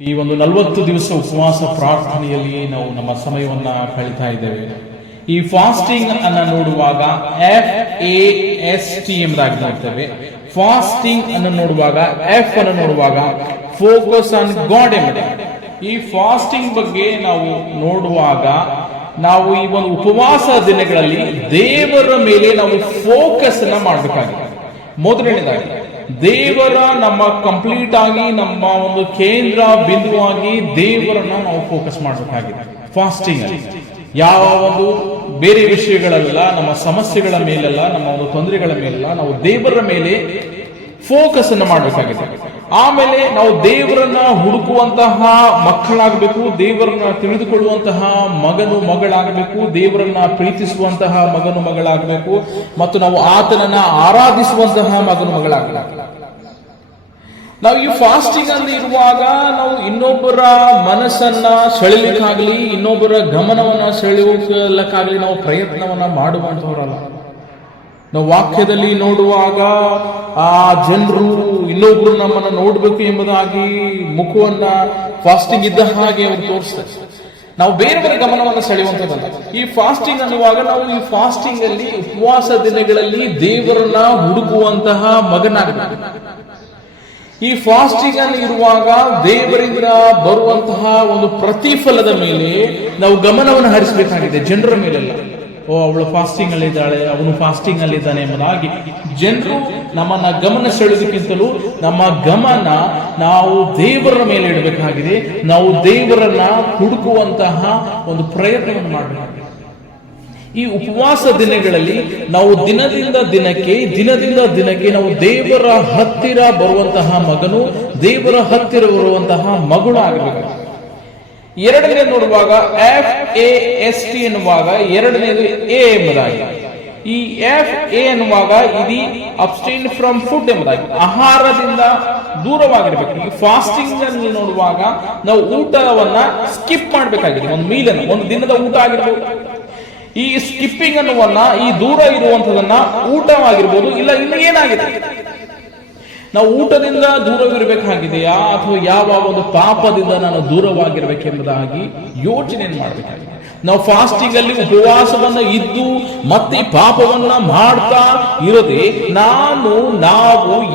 ಈ ಒಂದು 40 ದಿವಸ ಉಪವಾಸ ಪ್ರಾರ್ಥನೆಯಲ್ಲಿ ನಾವು ನಮ್ಮ ಸಮಯವನ್ನ ಕಳೀತಾ ಇದ್ದೇವೆ. ಈ ಫಾಸ್ಟಿಂಗ್ ಅನ್ನ ನೋಡುವಾಗ FAST ಎಂಬುದಾಗಿ ನೋಡ್ತೇವೆ. ಫಾಸ್ಟಿಂಗ್ ಅನ್ನು ನೋಡುವಾಗ F ಅನ್ನು ನೋಡುವಾಗ ಫೋಕಸ್ ಆನ್ ಗಾಡ್ ಎಂಬುದು. ಈ ಫಾಸ್ಟಿಂಗ್ ಬಗ್ಗೆ ನಾವು ನೋಡುವಾಗ ನಾವು ಈ ಒಂದು ಉಪವಾಸ ದಿನಗಳಲ್ಲಿ ದೇವರ ಮೇಲೆ ನಾವು ಫೋಕಸ್ ಅನ್ನ ಮಾಡಬೇಕಾಗಿದೆ. ಮೊದಲನೇದಾಗಿ ದೇವರ ನಮ್ಮ ಕಂಪ್ಲೀಟ್ ಆಗಿ ನಮ್ಮ ಒಂದು ಕೇಂದ್ರ ಬಿಂದುವಾಗಿ ದೇವರನ್ನ ನಾವು ಫೋಕಸ್ ಮಾಡಬೇಕಾಗಿದೆ. ಫಾಸ್ಟಿಂಗ್ ಅಲ್ಲಿ ಯಾವ ಒಂದು ಬೇರೆ ವಿಷಯಗಳಲ್ಲ, ನಮ್ಮ ಸಮಸ್ಯೆಗಳ ಮೇಲಲ್ಲ, ನಮ್ಮ ಒಂದು ತೊಂದರೆಗಳ ಮೇಲಲ್ಲ, ನಾವು ದೇವರ ಮೇಲೆ ಫೋಕಸ್ ಅನ್ನು ಮಾಡಬೇಕಾಗಿದೆ. ಆಮೇಲೆ ನಾವು ದೇವರನ್ನ ಹುಡುಕುವಂತಹ ಮಕ್ಕಳಾಗಬೇಕು, ದೇವರನ್ನ ತಿಳಿದುಕೊಳ್ಳುವಂತಹ ಮಗನು ಮಗಳಾಗಬೇಕು, ದೇವರನ್ನ ಪ್ರೀತಿಸುವಂತಹ ಮಗನು ಮಗಳಾಗಬೇಕು, ಮತ್ತು ನಾವು ಆತನನ್ನ ಆರಾಧಿಸುವಂತಹ ಮಗನು ಮಗಳಾಗಬೇಕು. ನಾವು ಈ ಫಾಸ್ಟಿಂಗ್ ಅಲ್ಲಿ ಇರುವಾಗ ನಾವು ಇನ್ನೊಬ್ಬರ ಮನಸ್ಸನ್ನ ಸೆಳೆಯಲಿಕ್ಕಾಗ್ಲಿ, ಇನ್ನೊಬ್ಬರ ಗಮನವನ್ನ ಸೆಳೆಯಲಿಕ್ಕಾಗ್ಲಿ ನಾವು ಪ್ರಯತ್ನವನ್ನ ಮಾಡುವಂತವರಲ್ಲ. ನಾವು ವಾಕ್ಯದಲ್ಲಿ ನೋಡುವಾಗ ಆ ಜನರು ಇನ್ನೊಬ್ರು ನಮ್ಮನ್ನ ನೋಡ್ಬೇಕು ಎಂಬುದಾಗಿ ಮುಖವನ್ನ ಫಾಸ್ಟಿಂಗ್ ಇದ್ದ ಹಾಗೆ ಅವರು ತೋರಿಸ್ತಾರೆ. ನಾವು ಬೇರೆಯವರ ಗಮನವನ್ನು ಸೆಳೆಯುವಂಥದ್ದಲ್ಲ. ಈ ಫಾಸ್ಟಿಂಗ್ ಅನ್ನುವಾಗ ನಾವು ಈ ಫಾಸ್ಟಿಂಗ್ ಅಲ್ಲಿ ಉಪವಾಸ ದಿನಗಳಲ್ಲಿ ದೇವರನ್ನ ಹುಡುಕುವಂತಹ ಮಗನಾಗಬೇಕು. ಈ ಫಾಸ್ಟಿಂಗ್ ಅಲ್ಲಿ ಇರುವಾಗ ದೇವರಿಂದ ಬರುವಂತಹ ಒಂದು ಪ್ರತಿಫಲದ ಮೇಲೆ ನಾವು ಗಮನವನ್ನು ಹರಿಸಬೇಕಾಗಿದೆ, ಜನರ ಮೇಲೆಲ್ಲ. ಅವಳು ಫಾಸ್ಟಿಂಗ್ ಅಲ್ಲಿ ಇದ್ದಾಳೆ, ಅವನು ಫಾಸ್ಟಿಂಗ್ ಅಲ್ಲಿ ಇದ್ದಾನೆ ಎಂಬುದಾಗಿ ಜನರು ನಮ್ಮನ್ನ ಗಮನ ಸೆಳೆಯೋದಕ್ಕಿಂತಲೂ ನಮ್ಮ ಗಮನ ನಾವು ದೇವರ ಮೇಲೆ ಇಡಬೇಕಾಗಿದೆ. ನಾವು ದೇವರನ್ನ ಹುಡುಕುವಂತಹ ಒಂದು ಪ್ರಯತ್ನವನ್ನು ಮಾಡಬೇಕಾಗಿದೆ. ಈ ಉಪವಾಸ ದಿನಗಳಲ್ಲಿ ನಾವು ದಿನದಿಂದ ದಿನಕ್ಕೆ ನಾವು ದೇವರ ಹತ್ತಿರ ಬರುವಂತಹ ಮಗನು, ದೇವರ ಹತ್ತಿರ ಬರುವಂತಹ ಮಗಳು ಆಗಬೇಕು. ಎರಡನೇ ನೋಡುವಾಗ FAST ಎನ್ನುವಾಗ ಎರಡನೇದು A ಎಂಬುದಾಗಿ. ಈ FA ಎನ್ನುವಾಗ ಇದು ಅಬ್ಸ್ಟೈನ್ ಫ್ರಮ್ ಫುಡ್ ಎಂಬುದಾಗಿ, ಆಹಾರದಿಂದ ದೂರವಾಗಿರ್ಬೇಕು. ಈ ಫಾಸ್ಟಿಂಗ್ ಅನ್ನು ನೋಡುವಾಗ ನಾವು ಊಟವನ್ನ ಸ್ಕಿಪ್ ಮಾಡಬೇಕಾಗಿದೆ. ಒಂದು ಮೀಲನ್ನು, ಒಂದು ದಿನದ ಊಟ ಆಗಿರ್ಬೋದು. ಈ ಸ್ಕಿಪ್ಪಿಂಗ್ ಅನ್ನುವನ್ನ, ಈ ದೂರ ಇರುವಂತದನ್ನ ಊಟವಾಗಿರ್ಬೋದು, ಇಲ್ಲ ಇನ್ನು ಏನಾಗಿದೆ, ನಾವು ಊಟದಿಂದ ದೂರವಿರಬೇಕಾಗಿದೆಯಾ ಅಥವಾ ಯಾವ ಒಂದು ಪಾಪದಿಂದ ನಾನು ದೂರವಾಗಿರ್ಬೇಕೆಂಬುದಾಗಿ ಯೋಚನೆಯನ್ನು ಮಾಡಬೇಕಾಗಿದೆ. ನಾವು ಫಾಸ್ಟಿಂಗ್ ಅಲ್ಲಿ ಉಪವಾಸವನ್ನ ಇದ್ದು ಮತ್ತೆ ಪಾಪವನ್ನ ಮಾಡ್ತಾ ಇರದೆ ನಾವು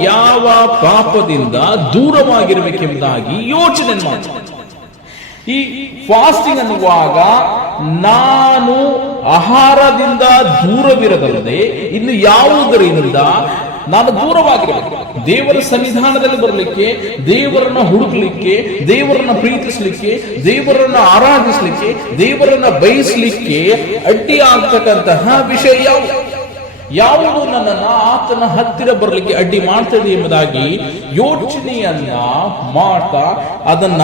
ಯಾವ ಪಾಪದಿಂದ ದೂರವಾಗಿರ್ಬೇಕೆಂಬುದಾಗಿ ಯೋಚನೆ ಮಾಡ್ತೀವಿ. ಈ ಫಾಸ್ಟಿಂಗ್ ಅನ್ನುವಾಗ ನಾನು ಆಹಾರದಿಂದ ದೂರವಿರದಲ್ಲದೆ ಇನ್ನು ಯಾವುದರಿಂದ ನಾನು ದೂರವಾಗಿರಬೇಕು. ದೇವರ ಸನ್ನಿಧಾನದಲ್ಲಿ ಬರಲಿಕ್ಕೆ, ದೇವರನ್ನ ಹುಡುಕಲಿಕ್ಕೆ, ದೇವರನ್ನ ಪ್ರೀತಿಸಲಿಕ್ಕೆ, ದೇವರನ್ನ ಆರಾಧಿಸಲಿಕ್ಕೆ, ದೇವರನ್ನ ಬಯಸಲಿಕ್ಕೆ ಅಡ್ಡಿ ಆಗ್ತಕ್ಕಂತಹ ವಿಷಯ ಯಾವುದು ನನ್ನನ್ನ ಆತನ ಹತ್ತಿರ ಬರಲಿಕ್ಕೆ ಅಡ್ಡಿ ಮಾಡ್ತದೆ ಎಂಬುದಾಗಿ ಯೋಚನೆಯನ್ನ ಮಾಡ್ತಾ ಅದನ್ನ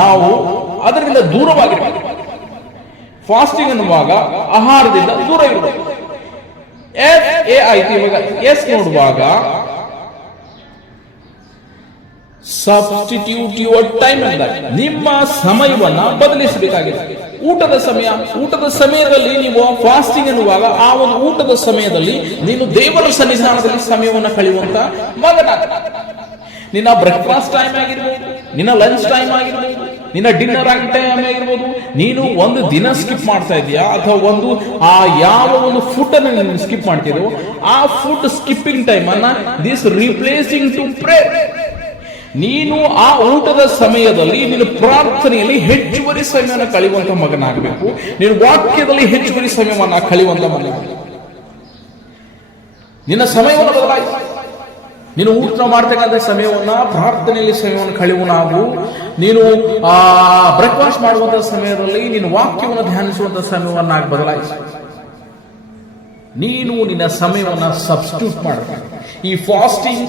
ನಾವು ಅದರಿಂದ ದೂರವಾಗಿರಬೇಕು. ಫಾಸ್ಟಿಂಗ್ ಅನ್ನುವಾಗ ಆಹಾರದಿಂದ ದೂರ ಇರಬೇಕು. FA ಆಯ್ತು. ಇವಾಗ S ನೋಡುವಾಗ ಸಬ್ಸ್ಟಿಟ್ಯೂಟ್ ಯುವರ್ ಟೈಮ್ ಎಂದಾಗ ನಿಮ್ಮ ಸಮಯವನ್ನ ಬದಲಿಸಬೇಕಾಗಿದೆ. ಊಟದ ಸಮಯದಲ್ಲಿ ನೀವು ಫಾಸ್ಟಿಂಗ್ ಅನ್ನುವಾಗ ಆ ಒಂದು ಊಟದ ಸಮಯದಲ್ಲಿ ನೀನು ದೇವರ ಸನ್ನಿಧಾನದಲ್ಲಿ ಸಮಯವನ್ನು ಕಳೆಯುವಂತ ಮಗನಾಗ. ನಿನ್ನ ಬ್ರೇಕ್ಫಾಸ್ಟ್ ಟೈಮ್ ಆಗಿರ್ಬೋದು, ನಿನ್ನ ಲಂಚ್ ಟೈಮ್ ಆಗಿರ್ಬೋದು, ನಿನ್ನ ಡಿನ್ನರ್ ಟೈಮ್ ಆಗಿರ್ಬೋದು, ನೀನು ಒಂದು ದಿನ ಸ್ಕಿಪ್ ಮಾಡ್ತಾ ಇದೀಯಾ ಅಥವಾ ಒಂದು ಆ ಯಾವ ಒಂದು ಫುಡ್ ಅನ್ನು ನೀನು ಸ್ಕಿಪ್ ಮಾಡ್ತಿದ್ಯೋ ಆ ಫುಡ್ ಸ್ಕಿಪ್ಪಿಂಗ್ ಟೈಮ್ ಅನ್ನ ದಿಸ್ ರಿಪ್ಲೇಸಿಂಗ್ ಟು ಪ್ರೇ. ನೀನು ಆ ಊಟದ ಸಮಯದಲ್ಲಿ ನೀನು ಪ್ರಾರ್ಥನೆಯಲ್ಲಿ ಹೆಚ್ಚುವರಿ ಸಮಯವನ್ನು ಕಳೆಯುವಂತ ಮಗನಾಗಬೇಕು. ನೀನು ವಾಕ್ಯದಲ್ಲಿ ಹೆಚ್ಚುವರಿ ಸಮಯವನ್ನು ಕಳೆಯುವಂತ ಮಗ. ನಿನ್ನ ಸಮಯವನ್ನು ಬದಲಾಯಿಸಿ. ನೀನು ಊಟ ಮಾಡ್ತಕ್ಕಂಥ ಸಮಯವನ್ನ ಪ್ರಾರ್ಥನೆಯಲ್ಲಿ ಸಮಯವನ್ನು ಕಳೆಯುವನಾಗು. ನೀನು ಬ್ರೇಕ್ಫಾಸ್ಟ್ ಮಾಡುವಂತಹ ಸಮಯದಲ್ಲಿ ನೀನು ವಾಕ್ಯವನ್ನು ಧ್ಯಾನಿಸುವಂತಹ ಸಮಯವನ್ನಾಗಿ ಬದಲಾಯಿಸಿ. ನೀನು ನಿನ್ನ ಸಮಯವನ್ನ ಸಬ್ಸ್ಟಿಟ್ಯೂಟ್ ಮಾಡಬೇಕು. ಈ ಫಾಸ್ಟಿಂಗ್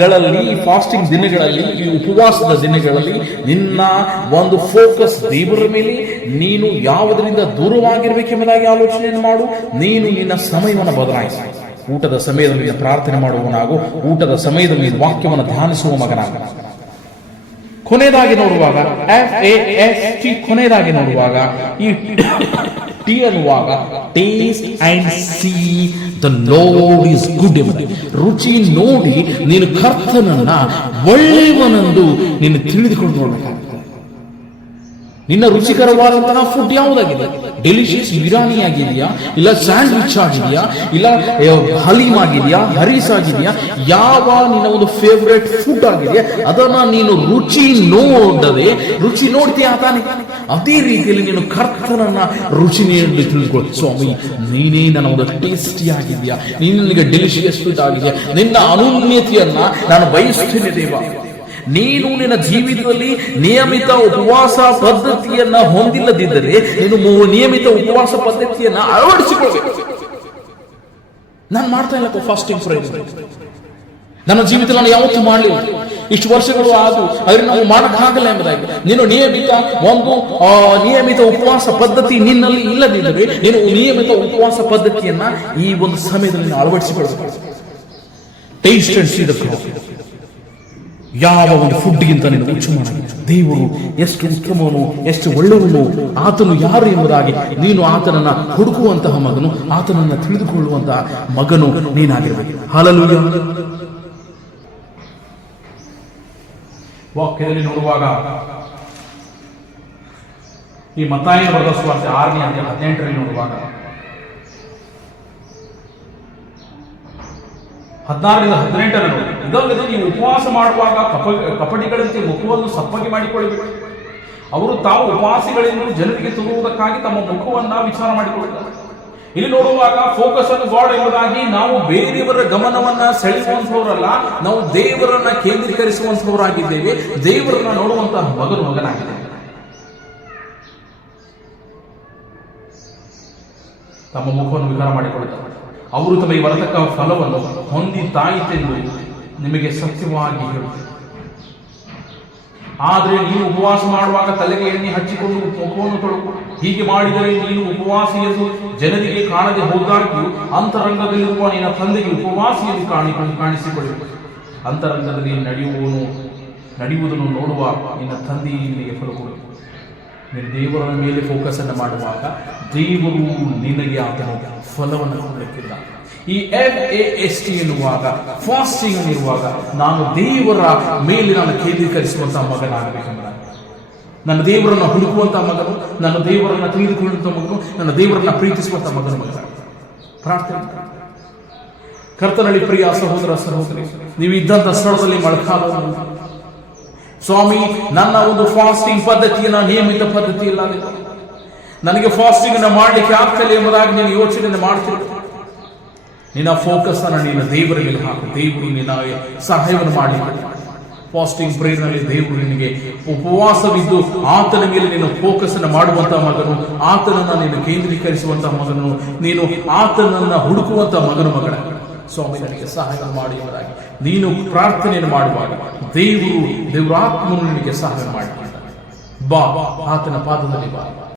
ಗಳಲ್ಲಿ, ಈ ಫಾಸ್ಟಿಂಗ್ ದಿನಗಳಲ್ಲಿ, ಈ ಉಪವಾಸದ ದಿನಗಳಲ್ಲಿ ನಿನ್ನ ಒಂದು ಫೋಕಸ್ ದೇವರ ಮೇಲೆ, ನೀನು ಯಾವುದರಿಂದ ದೂರವಾಗಿರ್ಬೇಕೆಂಬುದಾಗಿ ಆಲೋಚನೆಯನ್ನು ಮಾಡು. ನೀನು ನಿನ್ನ ಸಮಯವನ್ನು ಬದಲಾಯಿಸಿ. ಊಟದ ಸಮಯದಲ್ಲಿ ಪ್ರಾರ್ಥನೆ ಮಾಡುವನಾಗು, ಊಟದ ಸಮಯದಲ್ಲಿ ವಾಕ್ಯವನ್ನು ಧ್ಯಾನಿಸುವ ಮಗನಾಗ. ಕೊನೆಯದಾಗಿ ನೋಡುವಾಗ FAST, ಕೊನೆಯದಾಗಿ ನೋಡುವಾಗ ಈ T ಅನ್ನುವಾಗ taste and C the lord is good ಎಂಬುದು, ರುಚಿ ನೋಡಿ ನೀನು ಕರ್ತನನ್ನ ಒಳ್ಳೆಯವನೆಂದು ನೀನು ತಿಳಿದುಕೊಂಡು ನೋಡಬೇಕಾಗ್ತದೆ. ನಿನ್ನ ರುಚಿಕರವಾದಂತಹ ಫುಡ್ ಯಾವುದಾಗಿದೆ? ಡೆಲಿಷಿಯಸ್ ಬಿರಿಯಾನಿ ಆಗಿದೆಯಾ, ಇಲ್ಲ ಸ್ಯಾಂಡ್ವಿಚ್ ಆಗಿದೆಯಾ, ಇಲ್ಲ ಹಲೀಮ್ ಆಗಿದೆಯಾ, ಹರೀಸ್ ಆಗಿದೆಯಾ? ಯಾವ ನಿನ್ನ ಒಂದು ಫೇವರೇಟ್ ಫುಡ್ ಆಗಿದೆಯಾ ಅದನ್ನ ನೀನು ರುಚಿ ನೋಡ್ತೀಯ ತಾನೆ. ಅದೇ ರೀತಿಯಲ್ಲಿ ನೀನು ಕರ್ತನನ್ನ ರುಚಿ ನೀಡಿ ತಿಳಿದುಕೊಳ್ಳಿ. ಸ್ವಾಮಿ, ನೀನೇ ನನ್ನ ಒಂದು ಟೇಸ್ಟಿ ಆಗಿದೆಯಾ, ನೀನು ನನಗೆ ಡೆಲಿಷಿಯಸ್ ಫುಡ್ ಆಗಿದೆಯಾ, ನಿನ್ನ ಅನುನ್ಯತೆಯನ್ನ ನಾನು ಬಯಸ್ತೇನೆ ದೇವ. ನೀನು ನಿನ್ನ ಜೀವಿತದಲ್ಲಿ ನಿಯಮಿತ ಉಪವಾಸ ಪದ್ಧತಿಯನ್ನ ಹೊಂದಿಲ್ಲದಿದ್ದರೆ ನೀನು ನಿಯಮಿತ ಉಪವಾಸ ಪದ್ಧತಿಯನ್ನ ಅಳವಡಿಸಿಕೊಳ್ಳಬೇಕು. ನಾನು ಮಾಡ್ತಾ ಇಲ್ಲ ಫಾಸ್ಟಿಂಗ್ ಫ್ರೈಡ್, ನನ್ನ ಜೀವಿತ ನಾನು ಯಾವತ್ತೂ ಮಾಡಲಿಲ್ಲ. ಇಷ್ಟು ವರ್ಷಗಳು ಆದವು, ಆದ್ರೆ ನಾವು ಮಾಡಕ್ಕಾಗಲ್ಲ ಎಂಬುದಾಗಿ ನೀನು ನಿಯಮಿತ ಉಪವಾಸ ಪದ್ಧತಿ ನಿನ್ನಲ್ಲಿ ಇಲ್ಲದಿದ್ದರೆ ನೀನು ನಿಯಮಿತ ಉಪವಾಸ ಪದ್ಧತಿಯನ್ನ ಈ ಒಂದು ಸಮಯದಲ್ಲಿ ಅಳವಡಿಸಿಕೊಳ್ಳಬೇಕು. Taste and sea the fruit. ಯಾವ ಒಂದು ಫುಡ್ಗಿಂತ ನೀನು ಹುಚ್ಚು ಮಾಡಿ ದೇವರು ಎಷ್ಟು ಉತ್ತಮವನು, ಎಷ್ಟು ಒಳ್ಳೆಯವನು, ಆತನು ಯಾರು ಎಂಬುದಾಗಿ ನೀನು ಆತನನ್ನ ಹುಡುಕುವಂತಹ ಮಗನು, ಆತನನ್ನ ತಿಳಿದುಕೊಳ್ಳುವಂತಹ ಮಗನು ನೀನಾಗಿರಬೇಕು. ಹಲ್ಲೆಲೂಯಾ. ವಾಕ್ಯದಲ್ಲಿ ನೋಡುವಾಗ ಈ ಮತ್ತಾಯನ ಬರೆದ ಸುವಾರ್ತೆ 6ನೇ ಅಧ್ಯಾಯ 18ರಲ್ಲಿ ನೋಡುವಾಗ 16ರಿಂದ 18 ಇದಲ್ಲದೆ ನೀವು ಉಪವಾಸ ಮಾಡುವಾಗ ಕಪಟಿಗಳಂತೆ ಮುಖವನ್ನು ಸಪ್ಪಗೆ ಮಾಡಿಕೊಳ್ಳಬೇಕು. ಅವರು ತಾವು ಉಪವಾಸಿಗಳೆಂದು ಜನರಿಗೆ ತೋರುವುದಕ್ಕಾಗಿ ತಮ್ಮ ಮುಖವನ್ನ ವಿಚಾರ ಮಾಡಿಕೊಳ್ಳುತ್ತಾರೆ. ಇಲ್ಲಿ ನೋಡುವಾಗ ಫೋಕಸ್ ಆನ್ ಗಾಡ್ ಎಂಬುದಾಗಿ ನಾವು ಬೇರೆಯವರ ಗಮನವನ್ನ ಸೆಳೆಯುವಂತವರಲ್ಲ, ನಾವು ದೇವರನ್ನ ಕೇಂದ್ರೀಕರಿಸುವಂತವರಾಗಿದ್ದೇವೆ. ದೇವರನ್ನ ನೋಡುವಂತಹ ಮಗನಾಗಿದ್ದೇವೆ. ತಮ್ಮ ಮುಖವನ್ನು ವಿಚಾರ ಮಾಡಿಕೊಳ್ಳುತ್ತಾರೆ. ಅವರು ತಮಗೆ ಬರತಕ್ಕ ಫಲವನ್ನು ಹೊಂದಿದ್ದಾಯಿತೆಂದು ನಿಮಗೆ ಸತ್ಯವಾಗಿ ಹೇಳುತ್ತಾರೆ. ಆದರೆ ನೀನು ಉಪವಾಸ ಮಾಡುವಾಗ ತಲೆಗೆ ಎಣ್ಣೆ ಹಚ್ಚಿಕೊಂಡು ಮುಖವನ್ನು ತೊಳಕು. ಹೀಗೆ ಮಾಡಿದರೆ ನೀನು ಉಪವಾಸಿ ಎಂದು ಜನರಿಗೆ ಕಾಣದೆ ಹೋದಾಗ್ಯೂ ಅಂತರಂಗದಲ್ಲಿರುವ ನಿನ್ನ ತಂದೆಗೆ ಉಪವಾಸಿ ಎಂದು ಕಾಣಿಸಿಕೊಳ್ಳಬೇಕು. ಅಂತರಂಗದಲ್ಲಿ ನಡೆಯುವುದನ್ನು ನೋಡುವ ನಿನ್ನ ತಂದೆಯೇ ನಿನಗೆ ಫಲ ಕೊಡು. ನೀನು ದೇವರ ಮೇಲೆ ಫೋಕಸ್ ಅನ್ನು ಮಾಡುವಾಗ ದೇವರು ನಿನಗೆ ಆತನ ಫಲವನ್ನು ಕೊಡಲಿಕ್ಕಿಲ್ಲ. ಈ FAST ಎನ್ನುವಾಗ, ಫಾಸ್ಟಿಂಗ್ ಅನ್ನಿರುವಾಗ ನಾನು ದೇವರ ಮೇಲೆ ನಾನು ಕೇಂದ್ರೀಕರಿಸುವಂತಹ ಮಗನಾಗಬೇಕೆಂಬ, ನನ್ನ ದೇವರನ್ನು ಹುಡುಕುವಂತಹ ಮಗನು, ನನ್ನ ದೇವರನ್ನು ತಿಳಿದುಕೊಳ್ಳುವಂತಹ ಮಗನು, ನನ್ನ ದೇವರನ್ನ ಪ್ರೀತಿಸುವಂತಹ ಮಗನ ಪ್ರಾರ್ಥನೆ. ಕರ್ತನಲ್ಲಿ ಪ್ರಿಯ ಸಹೋದರ ಸಹೋದರಿ, ನೀವು ಇದ್ದಂಥ ಸ್ಥಳದಲ್ಲಿ ಮಳೆಕಾಲ ಸ್ವಾಮಿ, ನನ್ನ ಒಂದು ಫಾಸ್ಟಿಂಗ್ ಪದ್ಧತಿಯನ್ನ ನಿಯಮಿತ ಪದ್ಧತಿ ಇಲ್ಲ, ನನಗೆ ಫಾಸ್ಟಿಂಗ್ ಅನ್ನು ಮಾಡಲಿಕ್ಕೆ ಆಗ್ತಲ್ಲ ಎಂಬುದಾಗಿ ನೀನು ಯೋಚನೆ ಮಾಡ್ತಿರ್ತೀನಿ. ನಿನ್ನ ಫೋಕಸ್ ಅನ್ನು ನೀನು ದೇವರ ಮೇಲೆ ಹಾಕು. ದೇವರು ನಿನ್ನ ಸಹಾಯವನ್ನು ಮಾಡಿ ಫಾಸ್ಟಿಂಗ್ ಪ್ರೇಯರ್ನಲ್ಲಿ ದೇವರು ನಿನಗೆ ಉಪವಾಸವಿದ್ದು ಆತನ ಮೇಲೆ ನೀನು ಫೋಕಸ್ ಅನ್ನು ಮಾಡುವಂತಹ ಮಗನು, ಆತನನ್ನ ನೀನು ಕೇಂದ್ರೀಕರಿಸುವಂತಹ ಮಗನು, ನೀನು ಆತನನ್ನ ಹುಡುಕುವಂತಹ ಮಗನ ಸ್ವಾಮಿ ನನಗೆ ಸಹಾಯ ಮಾಡಿ ಎಂಬುದಾಗಿ ನೀನು ಪ್ರಾರ್ಥನೆಯನ್ನು ಮಾಡುವಾಗ ದೇವರಾತ್ಮನು ನಿನಗೆ ಸಹಾಯ ಮಾಡಿ. ಬಾ, ಆತನ ಪಾದದಲ್ಲಿ ಬಾ.